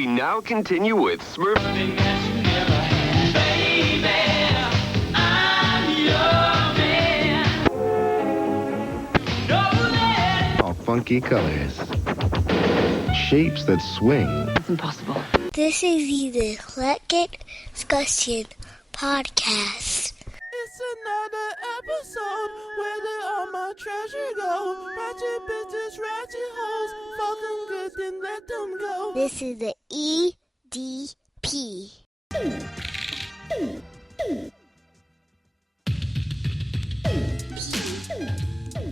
We now continue with Smurf. All funky colors, shapes that swing. It's impossible. This is the Eclectic Discussion Podcast. It's another episode where did all my treasure go? Ratchet bitches, ratchet hoes, fuck them good, then let them go. This is the EDP.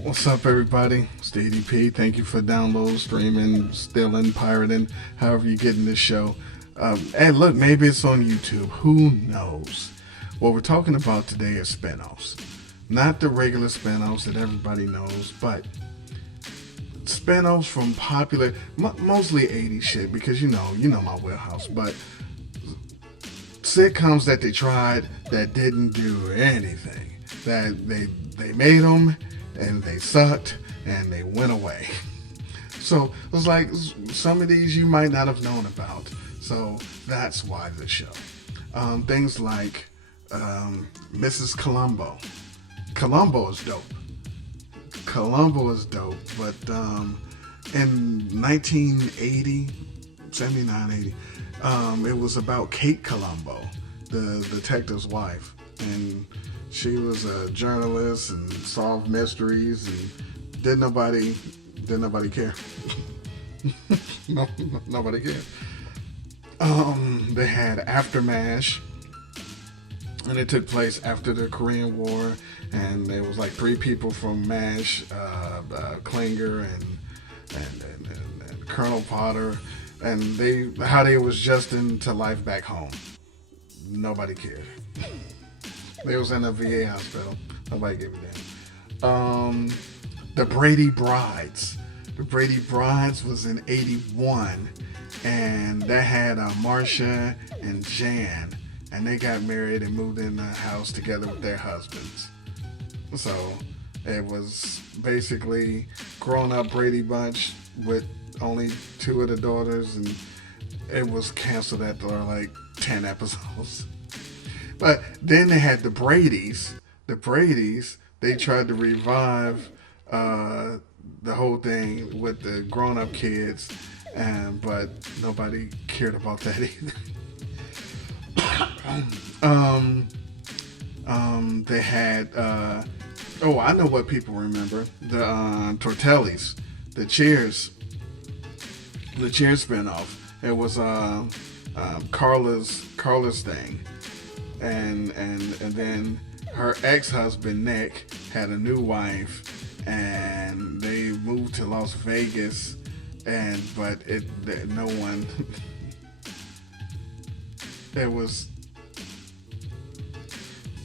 What's up, everybody? It's the EDP. Thank you for downloading, streaming, stealing, pirating, however you're getting this show. And look, maybe it's on YouTube. Who knows? What we're talking about today is spinoffs. Not the regular spinoffs that everybody knows, but spinoffs from popular, mostly 80s shit, because you know my wheelhouse, but sitcoms that they tried that didn't do anything. That they made them and they sucked and they went away. So it was like some of these you might not have known about. So that's why the show. Things like Mrs. Columbo. Columbo is dope. Columbo is dope, but in 1980, 79, 80, it was about Kate Columbo, the detective's wife, and she was a journalist and solved mysteries, and didn't nobody care. Nobody cared. They had Aftermath, and it took place after the Korean War, and there was like 3 people from MASH, Klinger and Colonel Potter, and how they was just into life back home. Nobody cared. They was in a VA hospital. Nobody gave a damn. The Brady Brides. The Brady Brides was in 81, and that had Marcia and Jan, and they got married and moved in the house together with their husbands. So it was basically grown-up Brady Bunch with only 2 of the daughters, and it was canceled after like 10 episodes. But then they had the Bradys. The Bradys, they tried to revive the whole thing with the grown-up kids, but nobody cared about that either. They had, I know what people remember. The Tortellis, the Cheers spinoff. It was Carla's thing. And then her ex-husband Nick had a new wife, and they moved to Las Vegas, but no one. It was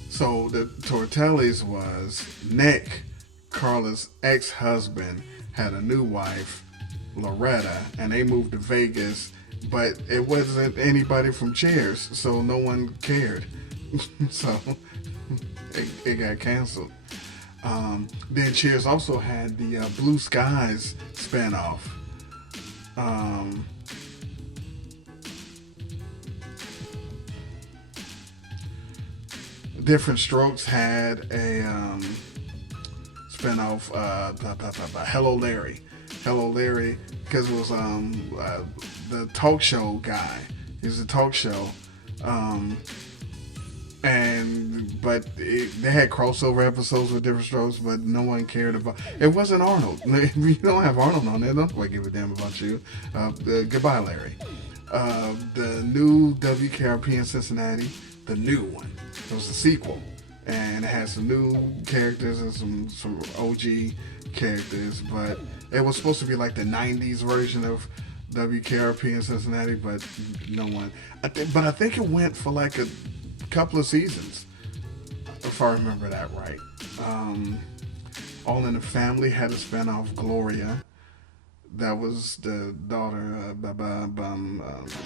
so the Tortellis was Nick, Carla's ex-husband, had a new wife, Loretta, and they moved to Vegas, but it wasn't anybody from Cheers, so no one cared. So it got canceled. Then Cheers also had the Blue Skies spinoff. Different Strokes had a spinoff, Hello Larry. Hello Larry, because it was the talk show guy. He was a talk show. But they had crossover episodes with Different Strokes, but no one cared about. It wasn't Arnold. If you don't have Arnold on there, nobody give a damn about you. Goodbye, Larry. The new WKRP in Cincinnati, the new one. It was a sequel, and it had some new characters and some OG characters, but it was supposed to be like the 90s version of WKRP in Cincinnati, but no one. But I think it went for like a couple of seasons, if I remember that right. All in the Family had a spinoff, Gloria. That was the daughter of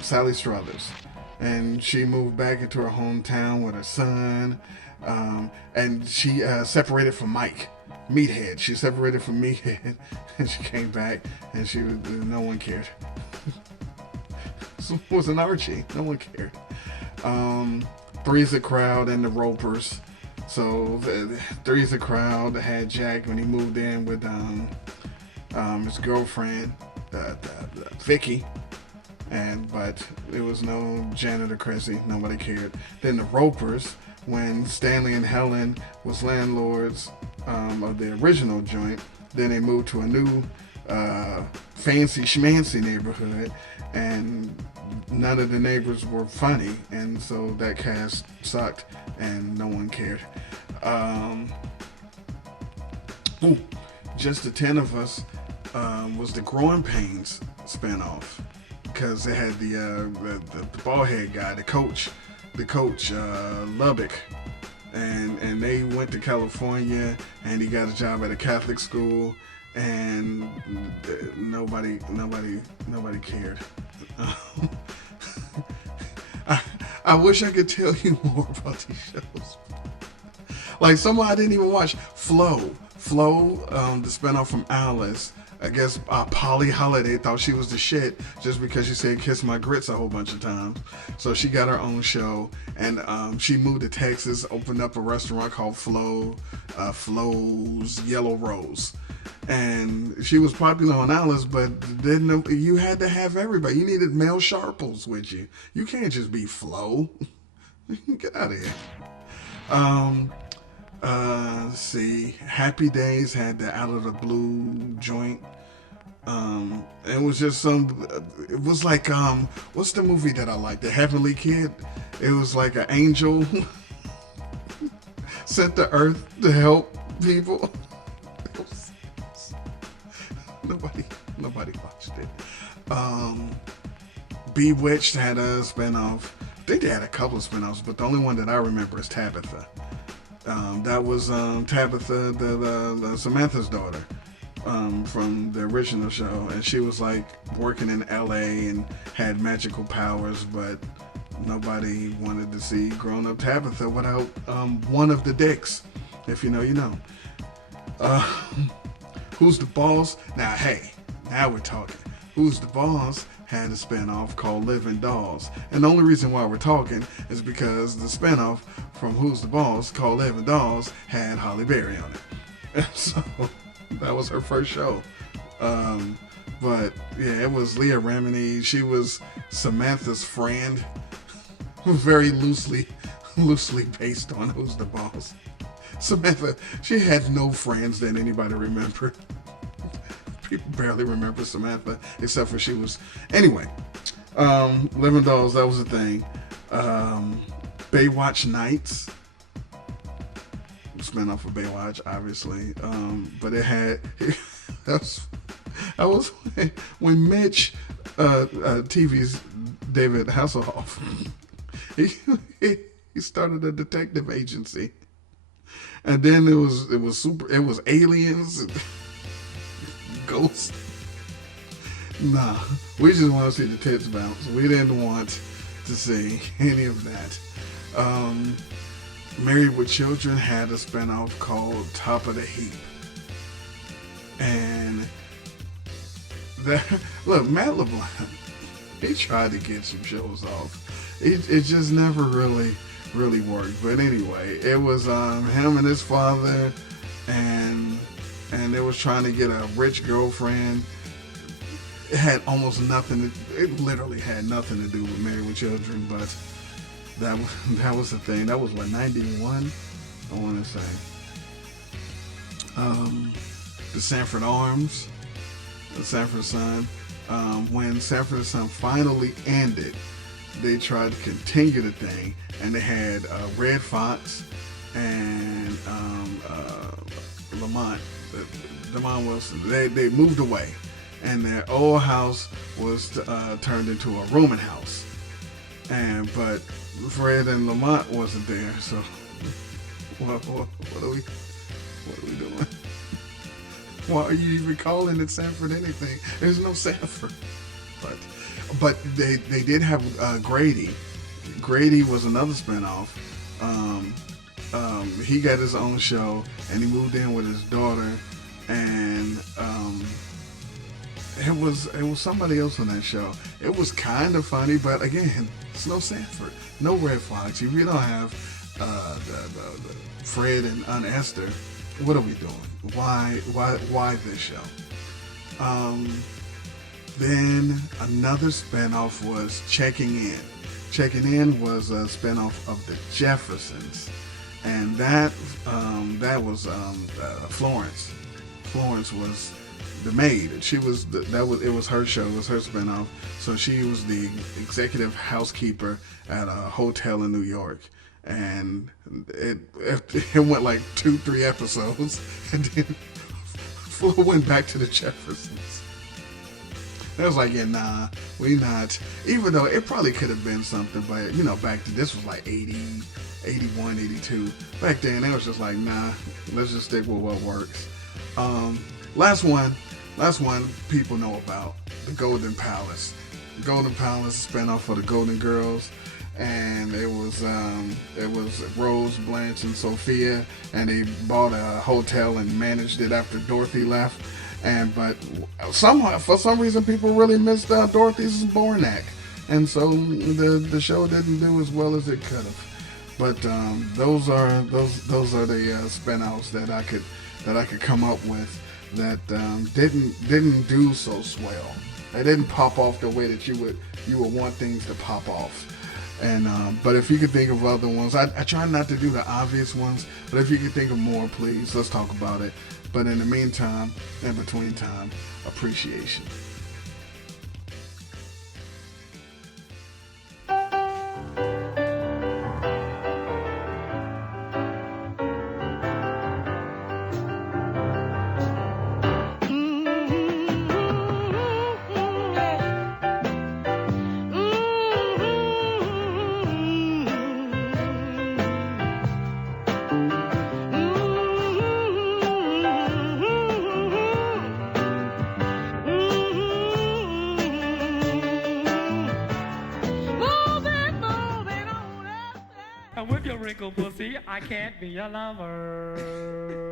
Sally Struthers. And she moved back into her hometown with her son. And she separated from Mike, Meathead. She separated from Meathead. And she came back, and no one cared. was an Archie. No one cared. Three's a Crowd and the Ropers. So Three's a Crowd had Jack when he moved in with his girlfriend, Vicky. But it was no Janet or Cressy. Nobody cared. Then the Ropers, when Stanley and Helen was landlords of the original joint, then they moved to a new fancy schmancy neighborhood, and none of the neighbors were funny, and so that cast sucked and no one cared. Just the 10 of Us was the Growing Pains spinoff, because it had the bald head guy, the coach Lubbock, and they went to California, and he got a job at a Catholic school, and nobody cared. I wish I could tell you more about these shows. Like some I didn't even watch. Flo, the spinoff from Alice. I guess Polly Holiday thought she was the shit just because she said "kiss my grits" a whole bunch of times. So she got her own show, and she moved to Texas, opened up a restaurant called Flo's Yellow Rose. And she was popular on Alice, but you had to have everybody. You needed Mel Sharples with you. You can't just be Flo. Get out of here. Let's see. Happy Days had the Out of the Blue joint. It was just it was like, what's the movie that I like? The Heavenly Kid? It was like an angel sent to Earth to help people. Nobody watched it. Bewitched had a spinoff. I think they had a couple of spinoffs, but the only one that I remember is Tabitha. That was Tabitha, the Samantha's daughter, from the original show, and she was like working in LA and had magical powers, but nobody wanted to see grown-up Tabitha without one of the dicks. If you know, you know. Who's the Boss? Now we're talking. Who's the Boss had a spinoff called Living Dolls. And the only reason why we're talking is because the spinoff from Who's the Boss called Living Dolls had Holly Berry on it. So that was her first show. But yeah, it was Leah Remini. She was Samantha's friend. Very loosely based on Who's the Boss. Samantha, she had no friends that anybody remembered. People barely remember Samantha, except for she was... Anyway, Living Dolls, that was a thing. Baywatch Nights. Spin off of Baywatch, obviously. But it had... that was when Mitch, TV's David Hasselhoff, he started a detective agency. And then it was aliens, ghosts. Nah, we just want to see the tits bounce. We didn't want to see any of that. Married with Children had a spinoff called Top of the Heap. And look, Matt LeBlanc, he tried to get some shows off. It just never really worked. But anyway, it was him and his father, and they was trying to get a rich girlfriend. It had almost nothing. It literally had nothing to do with Married with Children, but that was the thing. That was what, 91, I want to say. The Sanford Arms, the Sanford Son. When Sanford and Son finally ended, they tried to continue the thing, and they had Red Fox and Lamont Wilson. They moved away, and their old house was turned into a rooming house. But Fred and Lamont wasn't there, so what are we doing? Why are you even calling it Sanford anything? There's no Sanford. But they did have Grady. Grady was another spinoff. He got his own show, and he moved in with his daughter, and it was somebody else on that show. It was kind of funny, but again, it's no Sanford, no Red Fox. If you don't have the Fred and Aunt Esther, what are we doing? Why this show? Then another spinoff was Checking In. Checking In was a spinoff of the Jeffersons, and that was Florence. Florence was the maid. She was it was her show. It was her spinoff. So she was the executive housekeeper at a hotel in New York, and it went like 2-3 episodes, and then Flo went back to the Jeffersons. I was like, yeah, nah, we not. Even though it probably could have been something, but back then, this was like 80, 81, 82. Back then, it was just like, nah, let's just stick with what works. Last one people know about, the Golden Palace. The Golden Palace spinoff for the Golden Girls, and it was Rose, Blanche, and Sophia, and they bought a hotel and managed it after Dorothy left. But somehow, for some reason, people really missed Dorothy's Bornak, and so the show didn't do as well as it could have. But those are the spinoffs that I could come up with that didn't do so swell. They didn't pop off the way that you would want things to pop off. And but if you could think of other ones, I try not to do the obvious ones, but if you could think of more, please, let's talk about it. But in the meantime, in between time, appreciation. With your wrinkled pussy, I can't be your lover.